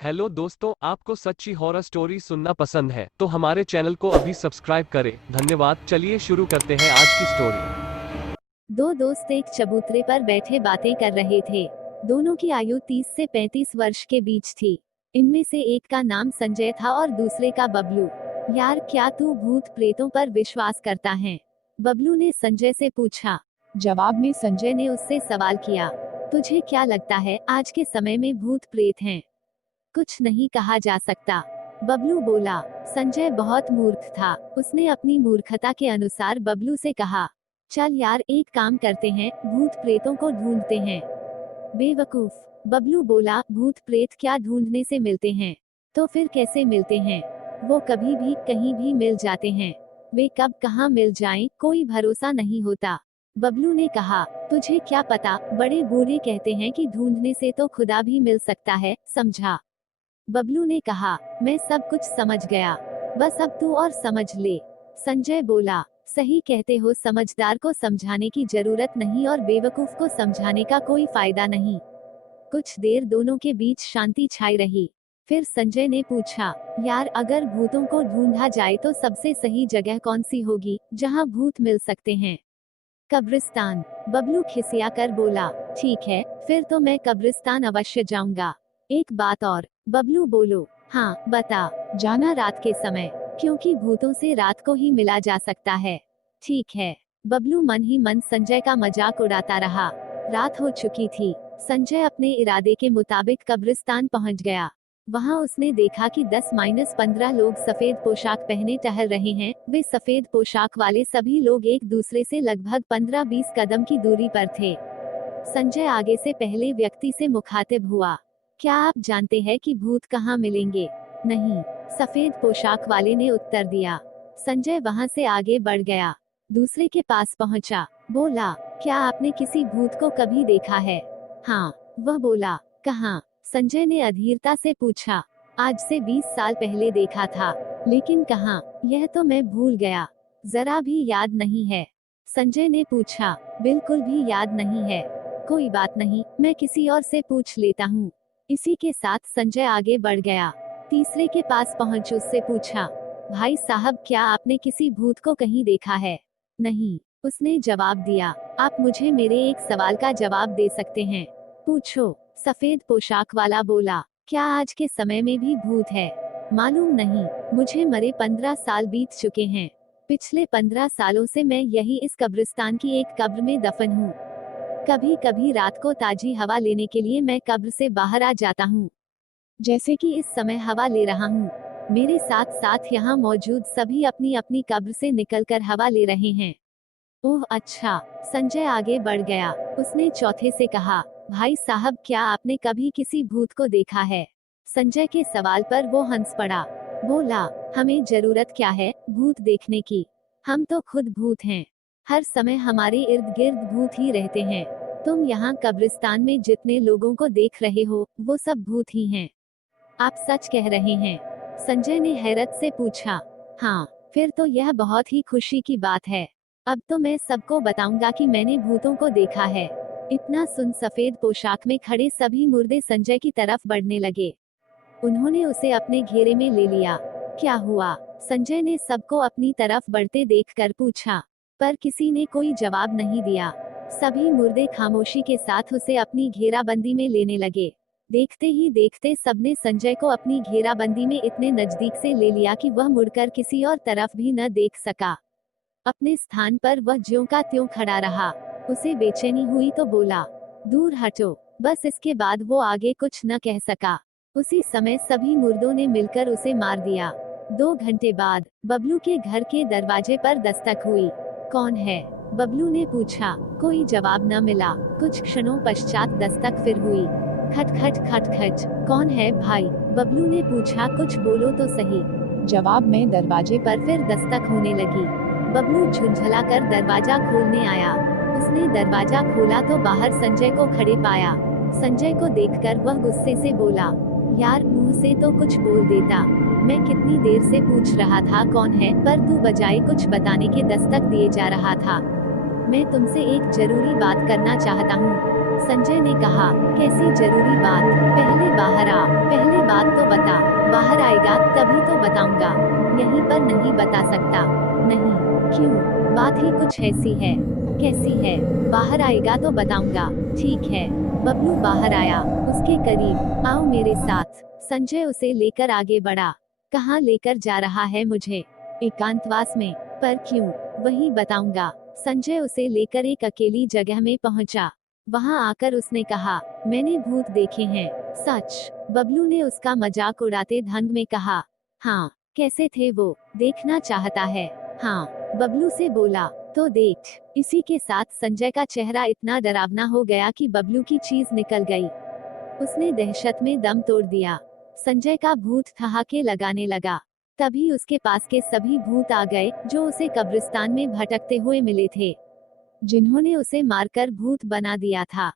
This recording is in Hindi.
हेलो दोस्तों, आपको सच्ची हॉरर स्टोरी सुनना पसंद है तो हमारे चैनल को अभी सब्सक्राइब करें। धन्यवाद। चलिए शुरू करते हैं आज की स्टोरी। दो दोस्त एक चबूतरे पर बैठे बातें कर रहे थे। दोनों की आयु 30 से 35 वर्ष के बीच थी। इनमें से एक का नाम संजय था और दूसरे का बबलू। यार, क्या तू भूत प्रेतों पर विश्वास करता है? बबलू ने संजय से पूछा। जवाब में संजय ने उससे सवाल किया, तुझे क्या लगता है आज के समय में भूत प्रेत हैं? कुछ नहीं कहा जा सकता, बबलू बोला। संजय बहुत मूर्ख था। उसने अपनी मूर्खता के अनुसार बबलू से कहा, चल यार, एक काम करते हैं, भूत प्रेतों को ढूंढते हैं। बेवकूफ, बबलू बोला, भूत प्रेत क्या ढूंढने से मिलते हैं? तो फिर कैसे मिलते हैं? वो कभी भी कहीं भी मिल जाते हैं। वे कब कहाँ मिल जाएं, कोई भरोसा नहीं होता। बबलू ने कहा, तुझे क्या पता, बड़े बूढ़े कहते हैं कि ढूंढने से तो खुदा भी मिल सकता है, समझा? बबलू ने कहा, मैं सब कुछ समझ गया, बस अब तू और समझ ले। संजय बोला, सही कहते हो, समझदार को समझाने की जरूरत नहीं और बेवकूफ को समझाने का कोई फायदा नहीं। कुछ देर दोनों के बीच शांति छाई रही। फिर संजय ने पूछा, यार, अगर भूतों को ढूंढा जाए तो सबसे सही जगह कौन सी होगी जहां भूत मिल सकते हैं? कब्रिस्तान, बबलू खिसिया कर बोला। ठीक है, फिर तो मैं कब्रिस्तान अवश्य जाऊंगा। एक बात और, बबलू बोलो। हाँ बता। जाना रात के समय, क्योंकि भूतों से रात को ही मिला जा सकता है। ठीक है। बबलू मन ही मन संजय का मजाक उड़ाता रहा। रात हो चुकी थी। संजय अपने इरादे के मुताबिक कब्रिस्तान पहुंच गया। वहां उसने देखा कि 10-15 लोग सफेद पोशाक पहने टहल रहे हैं। वे सफेद पोशाक वाले सभी लोग एक दूसरे से लगभग 15-20 कदम की दूरी पर थे। संजय आगे से पहले व्यक्ति से मुखातिब हुआ। क्या आप जानते हैं कि भूत कहाँ मिलेंगे? नहीं, सफेद पोशाक वाले ने उत्तर दिया। संजय वहां से आगे बढ़ गया। दूसरे के पास पहुंचा। बोला, क्या आपने किसी भूत को कभी देखा है? हाँ, वह बोला। कहाँ? संजय ने अधीरता से पूछा। आज से 20 साल पहले देखा था, लेकिन कहाँ, यह तो मैं भूल गया, जरा भी याद नहीं है। संजय ने पूछा, बिल्कुल भी याद नहीं है? कोई बात नहीं, मैं किसी और से पूछ लेता हूँ। इसी के साथ संजय आगे बढ़ गया। तीसरे के पास पहुंच उससे पूछा, भाई साहब, क्या आपने किसी भूत को कहीं देखा है? नहीं, उसने जवाब दिया। आप मुझे मेरे एक सवाल का जवाब दे सकते हैं? पूछो, सफेद पोशाक वाला बोला। क्या आज के समय में भी भूत है? मालूम नहीं, मुझे मरे 15 साल बीत चुके हैं। पिछले 15 सालों से मैं यही इस कब्रिस्तान की एक कब्र में दफन हूँ। कभी कभी रात को ताजी हवा लेने के लिए मैं कब्र से बाहर आ जाता हूँ, जैसे कि इस समय हवा ले रहा हूँ। मेरे साथ साथ यहाँ मौजूद सभी अपनी अपनी कब्र से निकलकर हवा ले रहे हैं। ओह अच्छा, संजय आगे बढ़ गया। उसने चौथे से कहा, भाई साहब, क्या आपने कभी किसी भूत को देखा है? संजय के सवाल पर वो हंस पड़ा। बोला, हमें जरूरत क्या है भूत देखने की? हम तो खुद भूत हैं। हर समय हमारे इर्द गिर्द भूत ही रहते हैं। तुम यहाँ कब्रिस्तान में जितने लोगों को देख रहे हो, वो सब भूत ही हैं। आप सच कह रहे हैं? संजय ने हैरत से पूछा। हाँ, फिर तो यह बहुत ही खुशी की बात है। अब तो मैं सबको बताऊंगा कि मैंने भूतों को देखा है। इतना सुन सफेद पोशाक में खड़े सभी मुर्दे संजय की तरफ बढ़ने लगे। उन्होंने उसे अपने घेरे में ले लिया। क्या हुआ? संजय ने सबको अपनी तरफ बढ़ते देखकर पूछा, पर किसी ने कोई जवाब नहीं दिया। सभी मुर्दे खामोशी के साथ उसे अपनी घेराबंदी में लेने लगे। देखते ही देखते सबने संजय को अपनी घेराबंदी में इतने नजदीक से ले लिया कि वह मुड़कर किसी और तरफ भी न देख सका। अपने स्थान पर वह ज्यों का त्यों खड़ा रहा। उसे बेचैनी हुई तो बोला, दूर हटो। बस इसके बाद वो आगे कुछ न कह सका। उसी समय सभी मुर्दों ने मिलकर उसे मार दिया। 2 घंटे बाद बबलू के घर के दरवाजे पर दस्तक हुई। कौन है? बबलू ने पूछा। कोई जवाब न मिला। कुछ क्षणों पश्चात दस्तक फिर हुई। खट खट खट खट। कौन है भाई? बबलू ने पूछा, कुछ बोलो तो सही। जवाब में दरवाजे पर फिर दस्तक होने लगी। बबलू झुंझला कर दरवाजा खोलने आया। उसने दरवाजा खोला तो बाहर संजय को खड़े पाया। संजय को देखकर वह गुस्से से बोला, यार, मुंह से तो कुछ बोल देता। मैं कितनी देर से पूछ रहा था कौन है, पर तू बजाय कुछ बताने के दस्तक दिए जा रहा था। मैं तुमसे एक जरूरी बात करना चाहता हूँ। संजय ने कहा, कैसी जरूरी बात? पहले बाहर आ। पहले बात तभी तो बताऊंगा। यहीं पर नहीं बता सकता। नहीं। क्यों? बात ही कुछ ऐसी है। कैसी है? बाहर आएगा तो बताऊंगा। ठीक है। बबलू बाहर आया। उसके करीब आओ मेरे साथ। संजय उसे लेकर आगे बढ़ा। कहाँ लेकर जा रहा है मुझे? एकांतवास में। पर क्यों? वही बताऊंगा। संजय उसे लेकर एक अकेली जगह में पहुंचा। वहां आकर उसने कहा, मैंने भूत देखे हैं। सच? बबलू ने उसका मजाक उड़ाते ढंग में कहा। हाँ। कैसे थे वो? देखना चाहता है। हाँ। बबलू से बोला। तो देख। इसी के साथ संजय का चेहरा इतना डरावना हो गया कि बबलू की चीज निकल गई। उसने दहशत में दम तोड़ दिया। संजय का भूत ठहाके लगाने लगा। तभी उसके पास के सभी भूत आ गए जो उसे कब्रिस्तान में भटकते हुए मिले थे, जिन्होंने उसे मारकर भूत बना दिया था।